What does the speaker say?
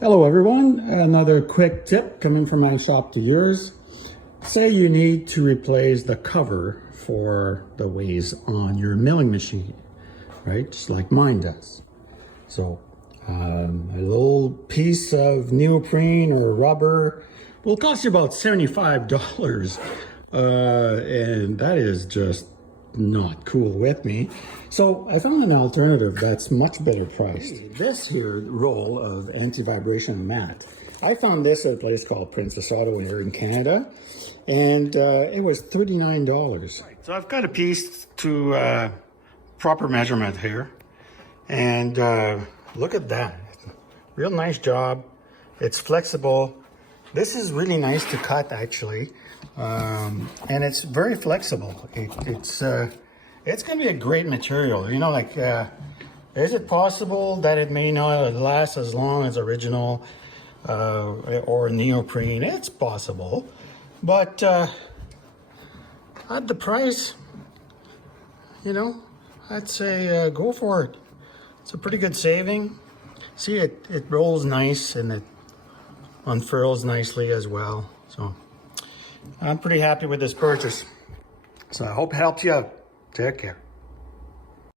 Hello everyone, another quick tip coming from my shop to yours. Say you need to replace the cover for the ways on your milling machine, right? Just like mine does. So a little piece of neoprene or rubber will cost you about $75. And that is just not cool with me. So I found an alternative that's much better priced. This here roll of anti-vibration mat, I found this at a place called Princess Auto here in Canada, and it was $39. So I've got a piece to proper measurement here, and look at that. Real nice job. It's flexible. This is really nice to cut actually. And it's very flexible. It's going to be a great material. You know, like, is it possible that it may not last as long as original or neoprene? It's possible, but at the price, you know, I'd say go for it. It's a pretty good saving. See, it rolls nice and it unfurls nicely as well. So I'm pretty happy with this purchase. So I hope it helps you out. Take care.